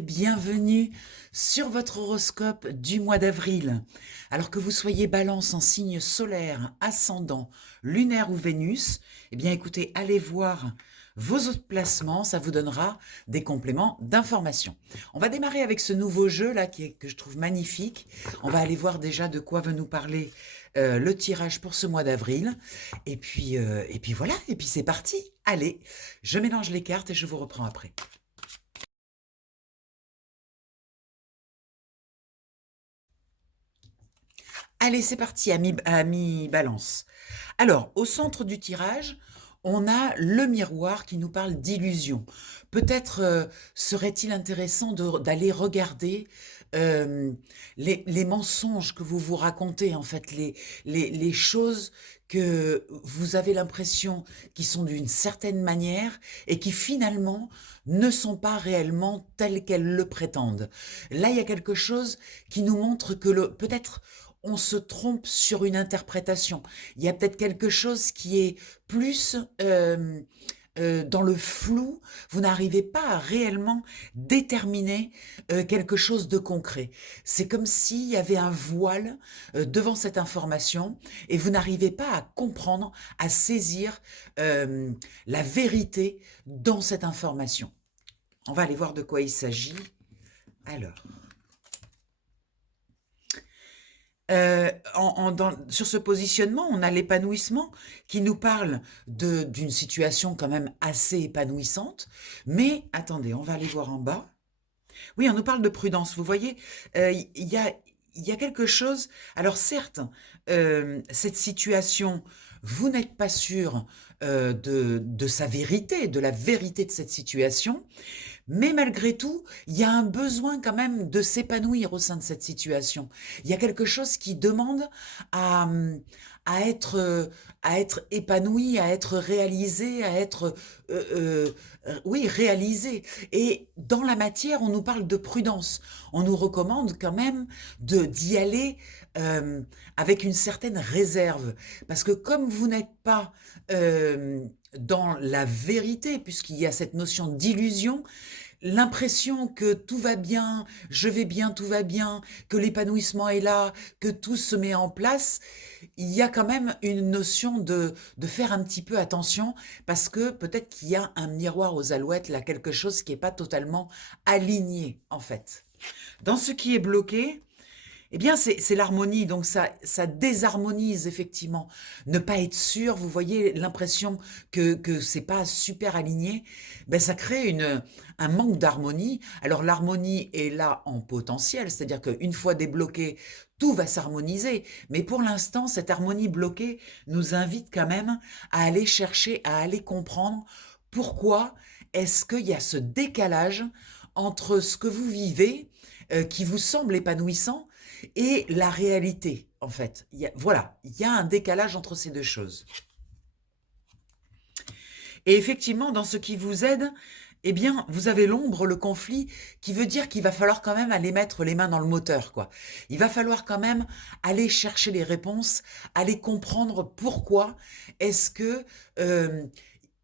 et bienvenue sur votre horoscope du mois d'avril. Alors que vous soyez Balance en signe solaire, ascendant, lunaire ou Vénus, eh bien écoutez, allez voir vos autres placements, ça vous donnera des compléments d'information. On va démarrer avec ce nouveau jeu là que je trouve magnifique. On va aller voir déjà de quoi veut nous parler le tirage pour ce mois d'avril. Et puis voilà, et puis c'est parti. Allez, je mélange les cartes et je vous reprends après. Allez, c'est parti, ami Balance. Alors, au centre du tirage, on a le miroir qui nous parle d'illusion. Peut-être serait-il intéressant d'aller regarder euh, les mensonges que vous vous racontez, en fait, les choses que vous avez l'impression qui sont d'une certaine manière et qui finalement ne sont pas réellement telles qu'elles le prétendent. Là, il y a quelque chose qui nous montre que peut-être on se trompe sur une interprétation. Il y a peut-être quelque chose qui est plus dans le flou. Vous n'arrivez pas à réellement déterminer quelque chose de concret. C'est comme s'il y avait un voile devant cette information et vous n'arrivez pas à comprendre, à saisir la vérité dans cette information. On va aller voir de quoi il s'agit. Alors. Sur ce positionnement, on a l'épanouissement qui nous parle d'une situation quand même assez épanouissante. Mais attendez, on va aller voir en bas. Oui, on nous parle de prudence. Vous voyez, il y a quelque chose. Alors certes, cette situation, vous n'êtes pas sûr de sa vérité, de la vérité de cette situation. Mais malgré tout, il y a un besoin quand même de s'épanouir au sein de cette situation. Il y a quelque chose qui demande à, à être, euh, à être épanoui, à être réalisé, à être, oui, réalisé. Et dans la matière, on nous parle de prudence. On nous recommande quand même d'y aller euh, avec une certaine réserve. Parce que comme vous n'êtes pas dans la vérité, puisqu'il y a cette notion d'illusion, l'impression que tout va bien, je vais bien, tout va bien, que l'épanouissement est là, que tout se met en place, il y a quand même une notion de faire un petit peu attention parce que peut-être qu'il y a un miroir aux alouettes, là, quelque chose qui n'est pas totalement aligné en fait. Dans ce qui est bloqué, eh bien, c'est l'harmonie, donc ça désharmonise effectivement. Ne pas être sûr, vous voyez l'impression que c'est pas super aligné, ben ça crée un manque d'harmonie. Alors l'harmonie est là en potentiel, c'est-à-dire qu'une fois débloqué, tout va s'harmoniser. Mais pour l'instant, cette harmonie bloquée nous invite quand même à aller chercher, à aller comprendre pourquoi est-ce qu'il y a ce décalage entre ce que vous vivez, qui vous semble épanouissant, et la réalité, en fait. Voilà, il y a un décalage entre ces deux choses. Et effectivement, dans ce qui vous aide, eh bien, vous avez l'ombre, le conflit, qui veut dire qu'il va falloir quand même aller mettre les mains dans le moteur, quoi. Il va falloir quand même aller chercher les réponses, aller comprendre pourquoi est-ce que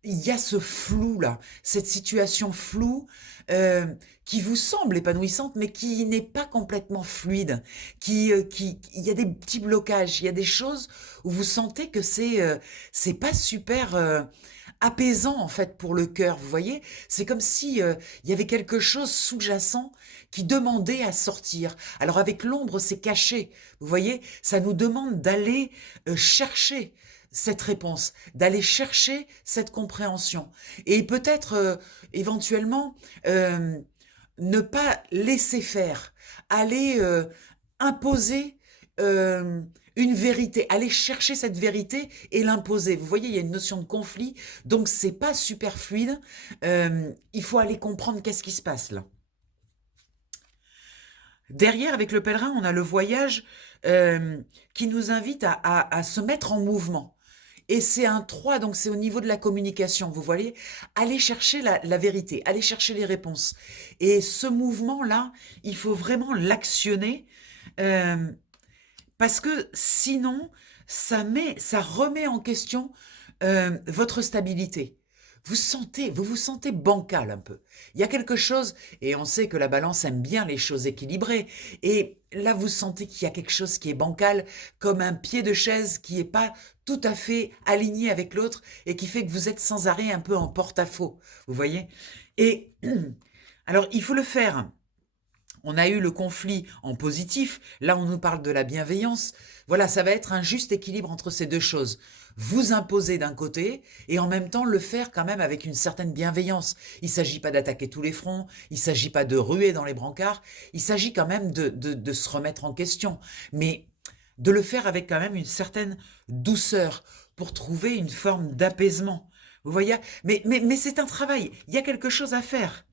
il y a ce flou là, cette situation floue qui vous semble épanouissante, mais qui n'est pas complètement fluide, il y a des petits blocages, il y a des choses où vous sentez que c'est pas super apaisant en fait pour le cœur. Vous voyez, c'est comme si il y avait quelque chose sous-jacent qui demandait à sortir. Alors avec l'ombre, c'est caché. Vous voyez, ça nous demande d'aller chercher cette réponse, d'aller chercher cette compréhension. Et peut-être éventuellement euh, ne pas laisser faire, aller imposer une vérité, aller chercher cette vérité et l'imposer. Vous voyez, il y a une notion de conflit, donc c'est pas super fluide. Il faut aller comprendre qu'est-ce qui se passe là. Derrière, avec le pèlerin, on a le voyage qui nous invite à se mettre en mouvement. Et c'est un 3, donc c'est au niveau de la communication, vous voyez, aller chercher la vérité, aller chercher les réponses. Et ce mouvement-là, il faut vraiment l'actionner euh, parce que sinon, ça remet en question votre stabilité. vous vous sentez bancal un peu. Il y a quelque chose, et on sait que la balance aime bien les choses équilibrées, et là vous sentez qu'il y a quelque chose qui est bancal, comme un pied de chaise qui n'est pas tout à fait aligné avec l'autre, et qui fait que vous êtes sans arrêt un peu en porte-à-faux, vous voyez? Et alors il faut le faire. On a eu le conflit en positif, là on nous parle de la bienveillance. Voilà, ça va être un juste équilibre entre ces deux choses. Vous imposer d'un côté et en même temps le faire quand même avec une certaine bienveillance. Il ne s'agit pas d'attaquer tous les fronts, il ne s'agit pas de ruer dans les brancards, il s'agit quand même de se remettre en question, mais de le faire avec quand même une certaine douceur pour trouver une forme d'apaisement. Vous voyez, mais c'est un travail, il y a quelque chose à faire.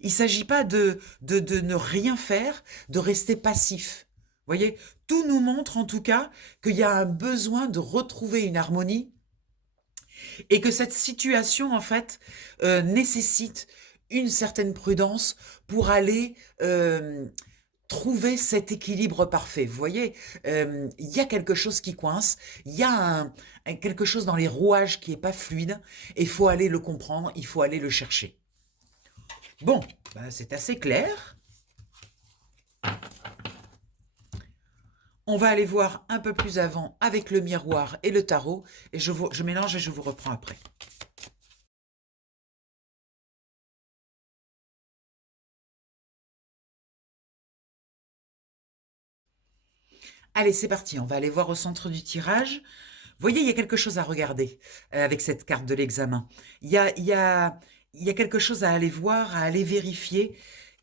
Il ne s'agit pas de ne rien faire, de rester passif. Vous voyez, tout nous montre en tout cas qu'il y a un besoin de retrouver une harmonie et que cette situation, en fait, nécessite une certaine prudence pour aller trouver cet équilibre parfait. Vous voyez, il y a quelque chose qui coince, il y a quelque chose dans les rouages qui n'est pas fluide, et il faut aller le comprendre, il faut aller le chercher. Bon, ben c'est assez clair. On va aller voir un peu plus avant avec le miroir et le tarot. Et je mélange et je vous reprends après. Allez, c'est parti. On va aller voir au centre du tirage. Vous voyez, il y a quelque chose à regarder avec cette carte de l'examen. Il y a quelque chose à aller voir, à aller vérifier.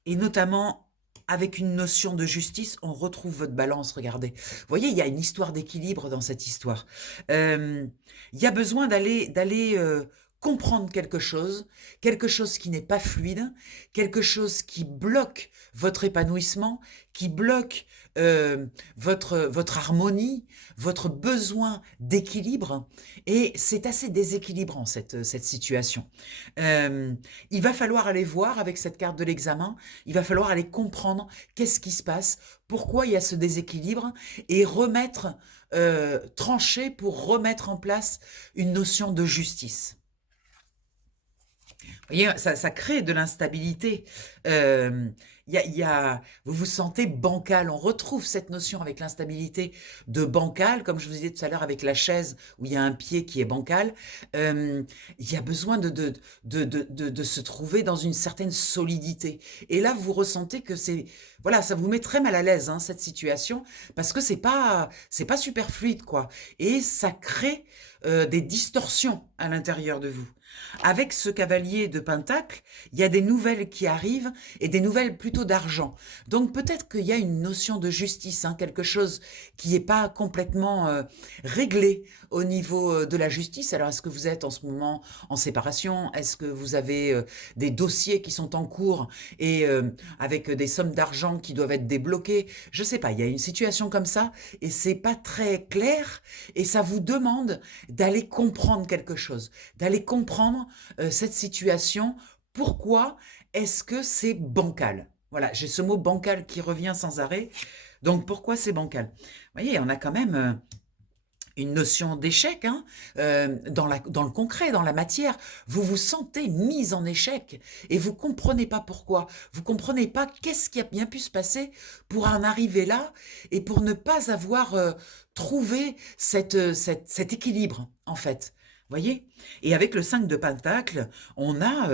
Et notamment, avec une notion de justice, on retrouve votre balance, regardez. Vous voyez, il y a une histoire d'équilibre dans cette histoire. Il y a besoin d'aller comprendre quelque chose qui n'est pas fluide, quelque chose qui bloque votre épanouissement, qui bloque votre harmonie, votre besoin d'équilibre. Et c'est assez déséquilibrant, cette situation. Il va falloir aller voir avec cette carte de l'examen, il va falloir aller comprendre qu'est-ce qui se passe, pourquoi il y a ce déséquilibre, et trancher pour remettre en place une notion de justice. Vous voyez, ça crée de l'instabilité. Vous vous sentez bancal. On retrouve cette notion avec l'instabilité de bancal, comme je vous disais tout à l'heure avec la chaise où il y a un pied qui est bancal. Il y a besoin de se trouver dans une certaine solidité. Et là, vous ressentez que voilà, ça vous met très mal à l'aise, hein, cette situation, parce que c'est pas super fluide, quoi. Et ça crée des distorsions à l'intérieur de vous. Avec ce cavalier de Pentacle, il y a des nouvelles qui arrivent et des nouvelles plutôt d'argent. Donc peut-être qu'il y a une notion de justice, hein, quelque chose qui n'est pas complètement réglé au niveau de la justice. Alors est-ce que vous êtes en ce moment en séparation? Est-ce que vous avez des dossiers qui sont en cours et avec des sommes d'argent qui doivent être débloquées? Je ne sais pas, il y a une situation comme ça et c'est pas très clair et ça vous demande d'aller comprendre quelque chose, d'aller comprendre cette situation. Pourquoi est-ce que c'est bancal? Voilà, j'ai ce mot bancal qui revient sans arrêt. Donc pourquoi c'est bancal? Vous voyez, on a quand même une notion d'échec, hein, dans le concret, dans la matière. Vous vous sentez mise en échec et vous ne comprenez pas pourquoi. Vous ne comprenez pas qu'est-ce qui a bien pu se passer pour en arriver là et pour ne pas avoir trouvé cet équilibre, en fait. Voyez? Et avec le 5 de Pentacle, on a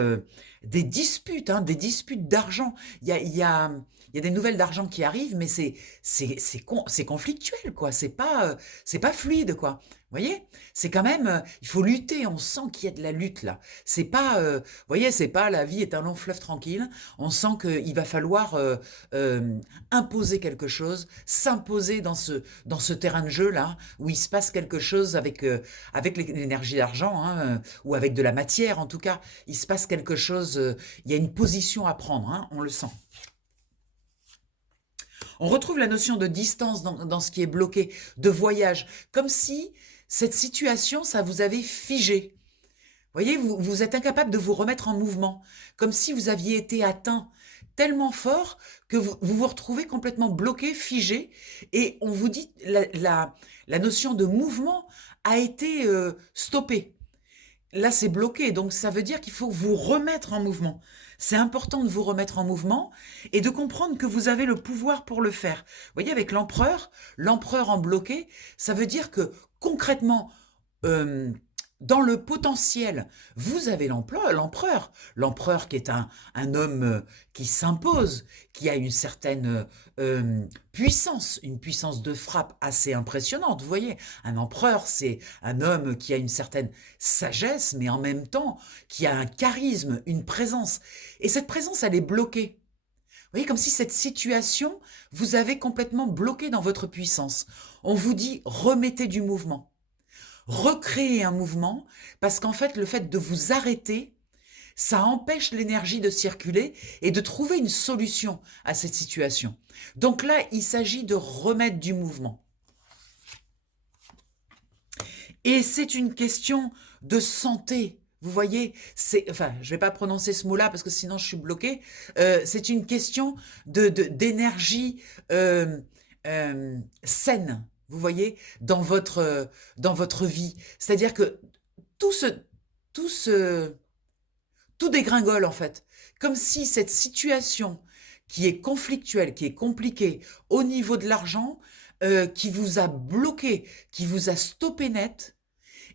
des disputes, hein, des disputes d'argent. Il y a des nouvelles d'argent qui arrivent, mais c'est conflictuel, quoi. C'est pas fluide, quoi. Vous voyez? C'est quand même, il faut lutter. On sent qu'il y a de la lutte là. C'est pas, vous voyez, c'est pas la vie est un long fleuve tranquille. On sent qu'il va falloir imposer quelque chose, s'imposer dans ce terrain de jeu là où il se passe quelque chose avec l'énergie d'argent, hein, ou avec de la matière en tout cas. Il se passe quelque chose. Il y a une position à prendre, hein, on le sent. On retrouve la notion de distance dans ce qui est bloqué, de voyage, comme si cette situation, ça vous avait figé. Vous voyez, vous êtes incapable de vous remettre en mouvement, comme si vous aviez été atteint tellement fort que vous retrouvez complètement bloqué, figé, et on vous dit la notion de mouvement a été stoppée. là, c'est bloqué, donc ça veut dire qu'il faut vous remettre en mouvement. C'est important de vous remettre en mouvement et de comprendre que vous avez le pouvoir pour le faire. Vous voyez, avec l'empereur en bloqué, ça veut dire que concrètement, euh, dans le potentiel, vous avez l'empereur qui est un homme qui s'impose, qui a une certaine puissance, une puissance de frappe assez impressionnante. Vous voyez, un empereur, c'est un homme qui a une certaine sagesse, mais en même temps, qui a un charisme, une présence. Et cette présence, elle est bloquée. Vous voyez, comme si cette situation vous avait complètement bloqué dans votre puissance. On vous dit, remettez du mouvement. Recréer un mouvement, parce qu'en fait, le fait de vous arrêter, ça empêche l'énergie de circuler et de trouver une solution à cette situation. Donc là, il s'agit de remettre du mouvement. Et c'est une question de santé. Vous voyez, enfin, je vais pas prononcer ce mot-là parce que sinon je suis bloquée. C'est une question d'énergie saine. Vous voyez, dans votre vie. C'est-à-dire que tout se, tout se, tout dégringole en fait. Comme si cette situation qui est conflictuelle, qui est compliquée au niveau de l'argent, qui vous a bloqué, qui vous a stoppé net,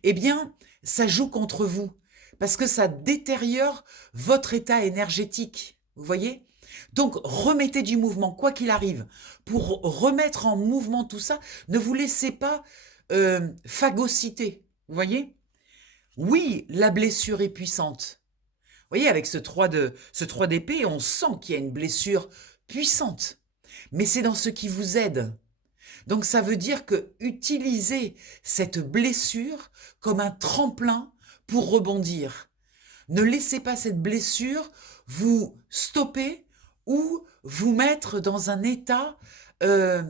eh bien, ça joue contre vous parce que ça détériore votre état énergétique. Vous voyez? Donc, remettez du mouvement, quoi qu'il arrive. Pour remettre en mouvement tout ça, ne vous laissez pas phagocyter. Vous voyez? Oui, la blessure est puissante. Vous voyez, avec ce 3 d'épée, on sent qu'il y a une blessure puissante. Mais c'est dans ce qui vous aide. Donc ça veut dire que utilisez cette blessure comme un tremplin pour rebondir. Ne laissez pas cette blessure vous stopper ou vous mettre dans un état euh,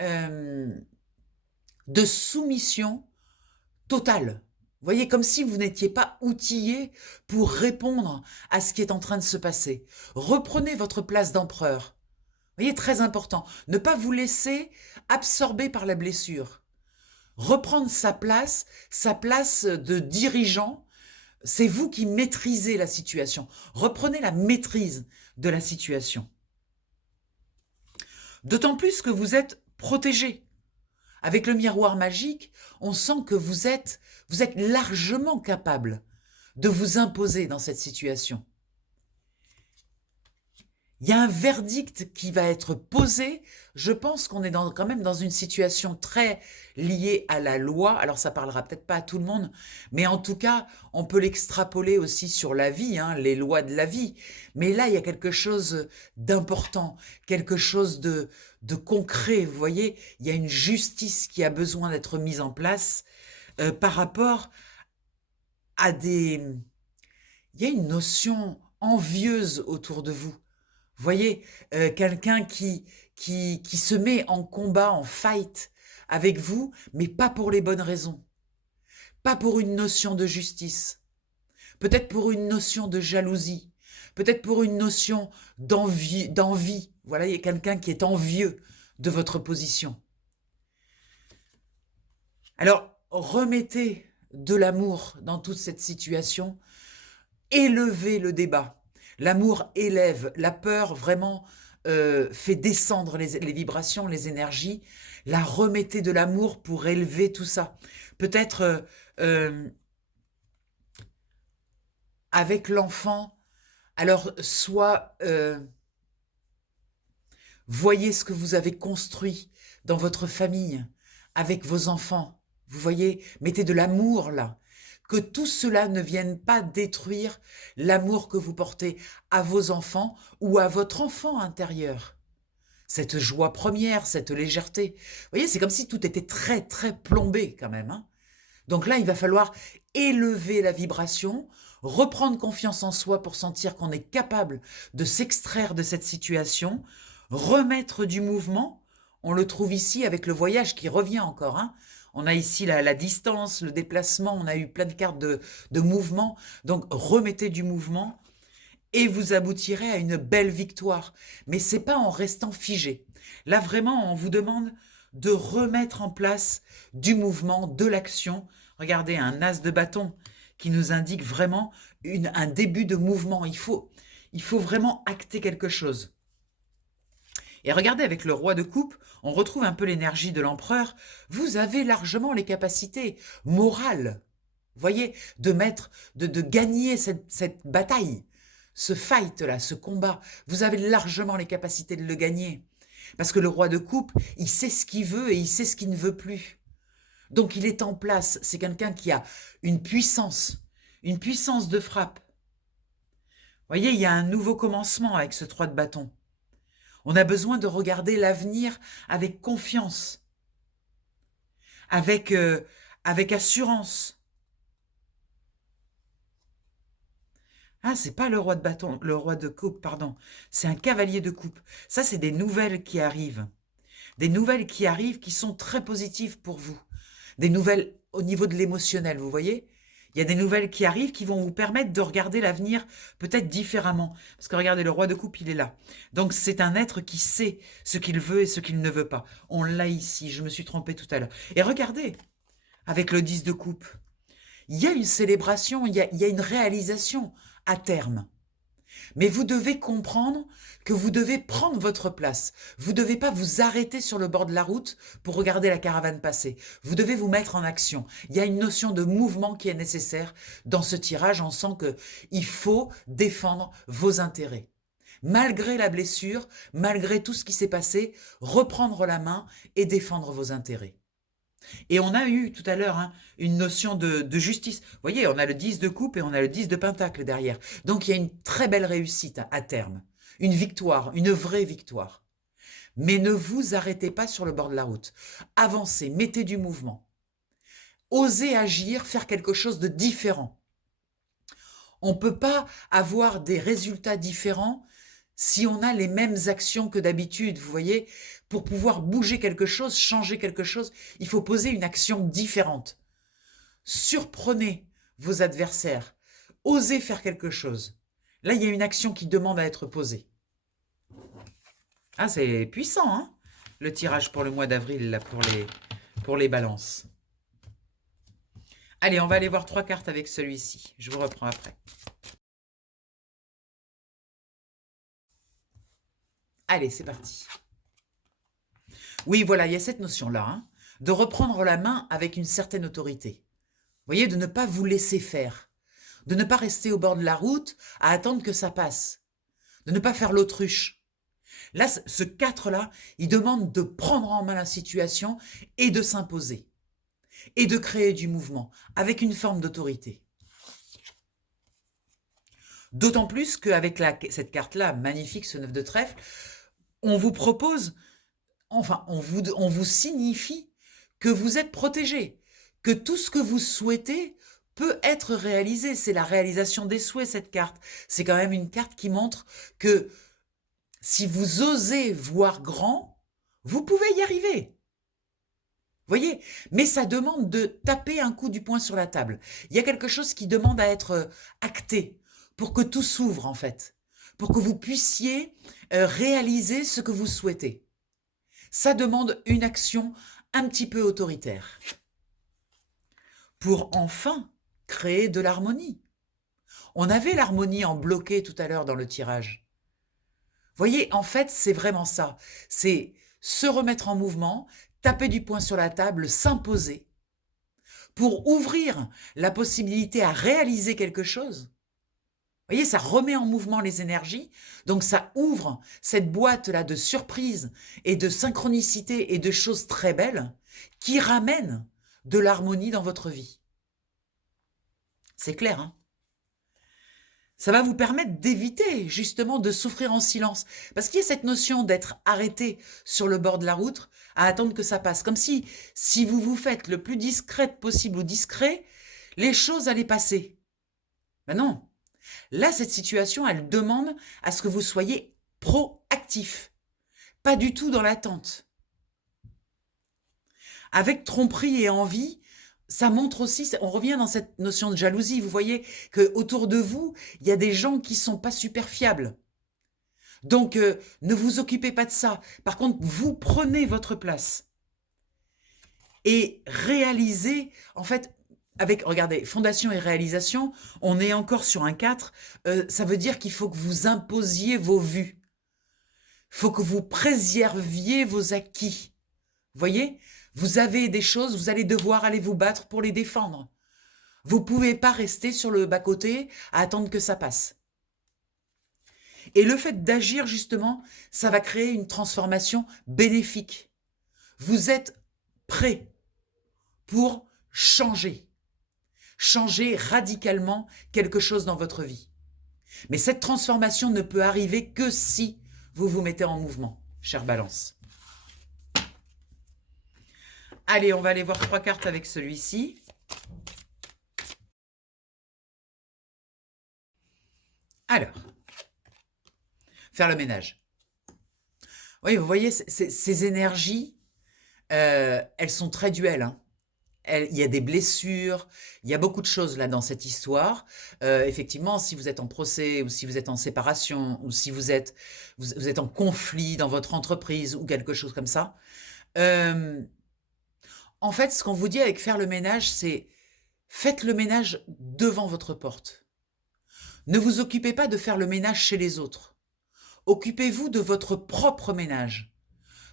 euh, de soumission totale. Vous voyez, comme si vous n'étiez pas outillé pour répondre à ce qui est en train de se passer. Reprenez votre place d'empereur. Vous voyez, très important. Ne pas vous laisser absorber par la blessure. Reprendre sa place de dirigeant, c'est vous qui maîtrisez la situation. Reprenez la maîtrise de la situation. D'autant plus que vous êtes protégé. Avec le miroir magique, on sent que vous êtes largement capable de vous imposer dans cette situation. Il y a un verdict qui va être posé. Je pense qu'on est quand même dans une situation très liée à la loi. Alors ça parlera peut-être pas à tout le monde, mais en tout cas, on peut l'extrapoler aussi sur la vie, hein, les lois de la vie. Mais là, il y a quelque chose d'important, quelque chose de concret. Vous voyez, il y a une justice qui a besoin d'être mise en place par rapport à des... Il y a une notion envieuse autour de vous. Vous voyez, quelqu'un qui se met en combat, en fight avec vous, mais pas pour les bonnes raisons. Pas pour une notion de justice. Peut-être pour une notion de jalousie. Peut-être pour une notion d'envie. Voilà, il y a quelqu'un qui est envieux de votre position. Alors, remettez de l'amour dans toute cette situation. Élevez le débat. L'amour élève, la peur vraiment fait descendre les vibrations, les énergies. La remettez de l'amour pour élever tout ça. Peut-être avec l'enfant, alors soit voyez ce que vous avez construit dans votre famille, avec vos enfants. Vous voyez, mettez de l'amour là. Que tout cela ne vienne pas détruire l'amour que vous portez à vos enfants ou à votre enfant intérieur. Cette joie première, cette légèreté. Vous voyez, c'est comme si tout était très, très plombé quand même. Hein. Donc là, il va falloir élever la vibration, reprendre confiance en soi pour sentir qu'on est capable de s'extraire de cette situation, remettre du mouvement. On le trouve ici avec le voyage qui revient encore, hein. On a ici la distance, le déplacement, on a eu plein de cartes de mouvement. Donc, remettez du mouvement et vous aboutirez à une belle victoire. Mais ce n'est pas en restant figé. Là, vraiment, on vous demande de remettre en place du mouvement, de l'action. Regardez, un as de bâton qui nous indique vraiment un début de mouvement. Il faut vraiment acter quelque chose. Et regardez, avec le roi de coupe, on retrouve un peu l'énergie de l'empereur. Vous avez largement les capacités morales, voyez, de gagner cette bataille, ce fight-là, ce combat. Vous avez largement les capacités de le gagner. Parce que le roi de coupe, il sait ce qu'il veut et il sait ce qu'il ne veut plus. Donc il est en place. C'est quelqu'un qui a une puissance de frappe. Voyez, il y a un nouveau commencement avec ce 3 de bâton. On a besoin de regarder l'avenir avec confiance, avec assurance. Ah, c'est pas le roi de bâton, le roi de coupe, pardon. C'est un cavalier de coupe. Ça, c'est des nouvelles qui arrivent. Des nouvelles qui arrivent qui sont très positives pour vous. Des nouvelles au niveau de l'émotionnel, vous voyez ? Il y a des nouvelles qui arrivent qui vont vous permettre de regarder l'avenir peut-être différemment. Parce que regardez, le roi de coupe, il est là. Donc c'est un être qui sait ce qu'il veut et ce qu'il ne veut pas. On l'a ici, je me suis trompée tout à l'heure. Et regardez, avec le 10 de coupe, il y a une célébration, il y a une réalisation à terme. Mais vous devez comprendre que vous devez prendre votre place. Vous ne devez pas vous arrêter sur le bord de la route pour regarder la caravane passer. Vous devez vous mettre en action. Il y a une notion de mouvement qui est nécessaire dans ce tirage. On sent qu'il faut défendre vos intérêts. Malgré la blessure, malgré tout ce qui s'est passé, reprendre la main et défendre vos intérêts. Et on a eu tout à l'heure une notion de justice. Vous voyez, on a le 10 de coupe et on a le 10 de pentacle derrière. Donc il y a une très belle réussite à terme. Une victoire, une vraie victoire. Mais ne vous arrêtez pas sur le bord de la route. Avancez, mettez du mouvement. Osez agir, faire quelque chose de différent. On ne peut pas avoir des résultats différents si on a les mêmes actions que d'habitude, vous voyez. Pour pouvoir bouger quelque chose, changer quelque chose, il faut poser une action différente. Surprenez vos adversaires. Osez faire quelque chose. Là, il y a une action qui demande à être posée. Ah, c'est puissant, hein, le tirage pour le mois d'avril, là, pour les balances. Allez, on va aller voir 3 cartes avec celui-ci. Je vous reprends après. Allez, c'est parti. Oui, voilà, il y a cette notion-là, de reprendre la main avec une certaine autorité. Vous voyez, de ne pas vous laisser faire, de ne pas rester au bord de la route à attendre que ça passe, de ne pas faire l'autruche. Là, ce 4-là, il demande de prendre en main la situation et de s'imposer, et de créer du mouvement avec une forme d'autorité. D'autant plus qu'avec cette carte-là, magnifique, ce 9 de trèfle, on vous propose... Enfin, on vous signifie que vous êtes protégé, que tout ce que vous souhaitez peut être réalisé. C'est la réalisation des souhaits, cette carte. C'est quand même une carte qui montre que si vous osez voir grand, vous pouvez y arriver. Voyez, mais ça demande de taper un coup du poing sur la table. Il y a quelque chose qui demande à être acté pour que tout s'ouvre, en fait, pour que vous puissiez réaliser ce que vous souhaitez. Ça demande une action un petit peu autoritaire pour enfin créer de l'harmonie. On avait l'harmonie en bloqué tout à l'heure dans le tirage. Voyez, en fait, c'est vraiment ça. C'est se remettre en mouvement, taper du poing sur la table, s'imposer pour ouvrir la possibilité à réaliser quelque chose. Vous voyez, ça remet en mouvement les énergies, donc ça ouvre cette boîte-là de surprises et de synchronicité et de choses très belles qui ramènent de l'harmonie dans votre vie. C'est clair, hein ? Ça va vous permettre d'éviter justement de souffrir en silence. Parce qu'il y a cette notion d'être arrêté sur le bord de la route à attendre que ça passe. Comme si vous vous faites le plus discrète possible ou discret, les choses allaient passer. Ben non. Là, cette situation, elle demande à ce que vous soyez proactif, pas du tout dans l'attente. Avec tromperie et envie, ça montre aussi, on revient dans cette notion de jalousie, vous voyez qu'autour de vous, il y a des gens qui ne sont pas super fiables. Donc, ne vous occupez pas de ça. Par contre, vous prenez votre place et réalisez, en fait, avec, regardez, fondation et réalisation, on est encore sur un 4. Ça veut dire qu'il faut que vous imposiez vos vues. Il faut que vous préserviez vos acquis. Voyez, vous avez des choses, vous allez devoir aller vous battre pour les défendre. Vous ne pouvez pas rester sur le bas-côté à attendre que ça passe. Et le fait d'agir, justement, ça va créer une transformation bénéfique. Vous êtes prêt pour changer radicalement quelque chose dans votre vie. Mais cette transformation ne peut arriver que si vous vous mettez en mouvement, chère Balance. Allez, on va aller voir 3 cartes avec celui-ci. Alors, faire le ménage. Oui, vous voyez, ces énergies, elles sont très duelles, hein. Il y a des blessures, il y a beaucoup de choses là dans cette histoire. Effectivement, si vous êtes en procès ou si vous êtes en séparation ou si vous êtes en conflit dans votre entreprise ou quelque chose comme ça, en fait, ce qu'on vous dit avec faire le ménage, c'est faites le ménage devant votre porte. Ne vous occupez pas de faire le ménage chez les autres. Occupez-vous de votre propre ménage,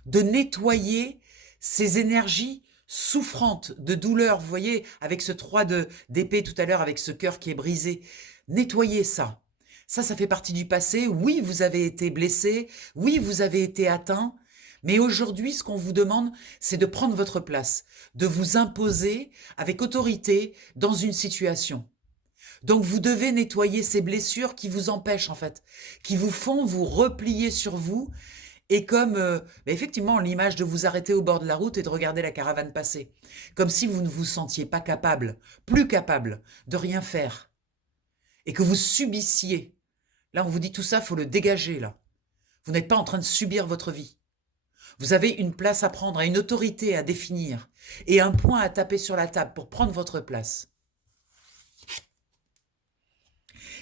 de nettoyer ces énergies souffrantes, de douleur. Vous voyez, avec ce 3 d'épée tout à l'heure, avec ce cœur qui est brisé, nettoyez ça. Ça fait partie du passé. Oui, vous avez été blessé. Oui, vous avez été atteint. Mais aujourd'hui, ce qu'on vous demande, c'est de prendre votre place, de vous imposer avec autorité dans une situation. Donc vous devez nettoyer ces blessures qui vous empêchent en fait, qui vous font vous replier sur vous et comme effectivement l'image de vous arrêter au bord de la route et de regarder la caravane passer, comme si vous ne vous sentiez pas capable, plus capable de rien faire et que vous subissiez. Là on vous dit tout ça, il faut le dégager là. Vous n'êtes pas en train de subir votre vie. Vous avez une place à prendre, une autorité à définir et un point à taper sur la table pour prendre votre place.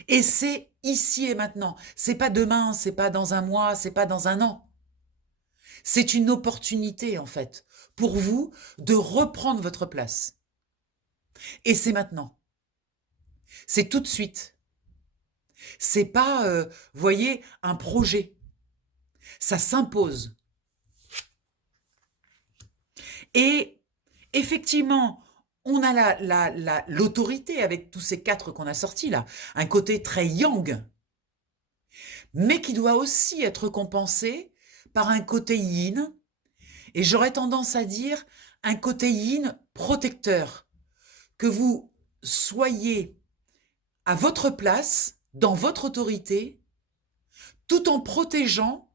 Et c'est ici et maintenant. C'est pas demain, c'est pas dans un mois, c'est pas dans un an. C'est une opportunité, en fait, pour vous de reprendre votre place. Et c'est maintenant. C'est tout de suite. C'est pas, voyez, un projet. Ça s'impose. Et effectivement, on a l'autorité avec tous ces 4 qu'on a sortis là, un côté très yang, mais qui doit aussi être compensé par un côté yin, et j'aurais tendance à dire un côté yin protecteur, que vous soyez à votre place, dans votre autorité, tout en protégeant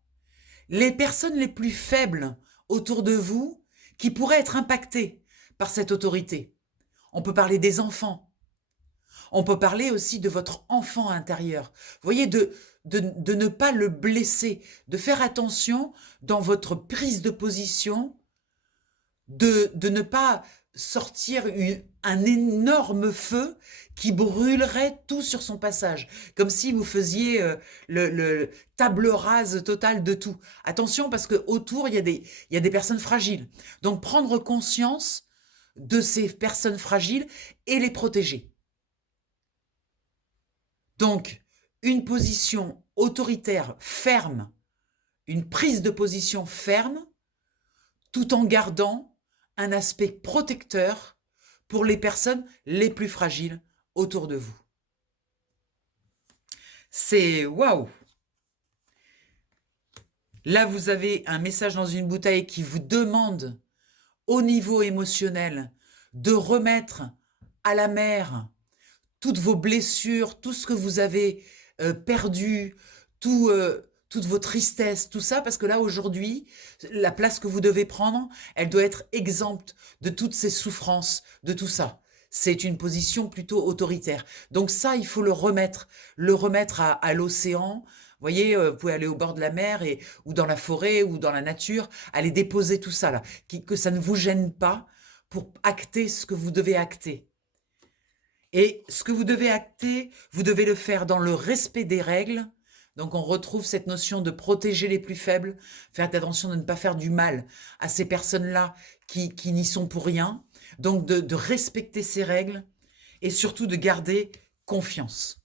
les personnes les plus faibles autour de vous qui pourraient être impactées par cette autorité. On peut parler des enfants. On peut parler aussi de votre enfant intérieur. Vous voyez, de ne pas le blesser, de faire attention dans votre prise de position, de ne pas sortir un énorme feu qui brûlerait tout sur son passage, comme si vous faisiez le table rase totale de tout. Attention, parce qu'autour, il y a des personnes fragiles. Donc, prendre conscience de ces personnes fragiles et les protéger. Donc, une position autoritaire ferme, une prise de position ferme, tout en gardant un aspect protecteur pour les personnes les plus fragiles autour de vous. C'est waouh! Là, vous avez un message dans une bouteille qui vous demande, au niveau émotionnel, de remettre à la mer toutes vos blessures, tout ce que vous avez perdu, toutes vos tristesses, tout ça, parce que là, aujourd'hui, la place que vous devez prendre, elle doit être exempte de toutes ces souffrances, de tout ça. C'est une position plutôt autoritaire. Donc ça, il faut le remettre à l'océan. Vous voyez, vous pouvez aller au bord de la mer ou dans la forêt ou dans la nature, aller déposer tout ça là, que ça ne vous gêne pas pour acter ce que vous devez acter. Et ce que vous devez acter, vous devez le faire dans le respect des règles. Donc on retrouve cette notion de protéger les plus faibles, faire attention de ne pas faire du mal à ces personnes-là qui n'y sont pour rien. Donc de respecter ces règles et surtout de garder confiance.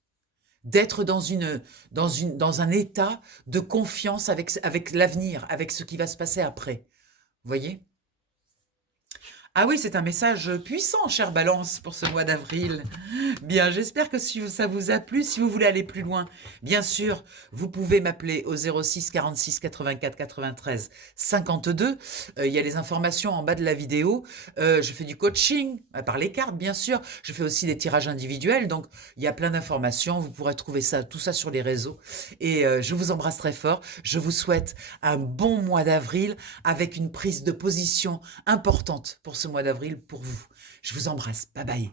D'être dans un état de confiance avec l'avenir, avec ce qui va se passer après. Vous voyez? Ah oui, c'est un message puissant, chère Balance, pour ce mois d'avril. Bien, j'espère que si ça vous a plu, si vous voulez aller plus loin, bien sûr, vous pouvez m'appeler au 06 46 84 93 52. Il y a les informations en bas de la vidéo. Je fais du coaching par les cartes, bien sûr. Je fais aussi des tirages individuels, donc il y a plein d'informations. Vous pourrez trouver ça, tout ça sur les réseaux. Et je vous embrasse très fort. Je vous souhaite un bon mois d'avril avec une prise de position importante pour ce mois d'avril pour vous. Je vous embrasse. Bye bye.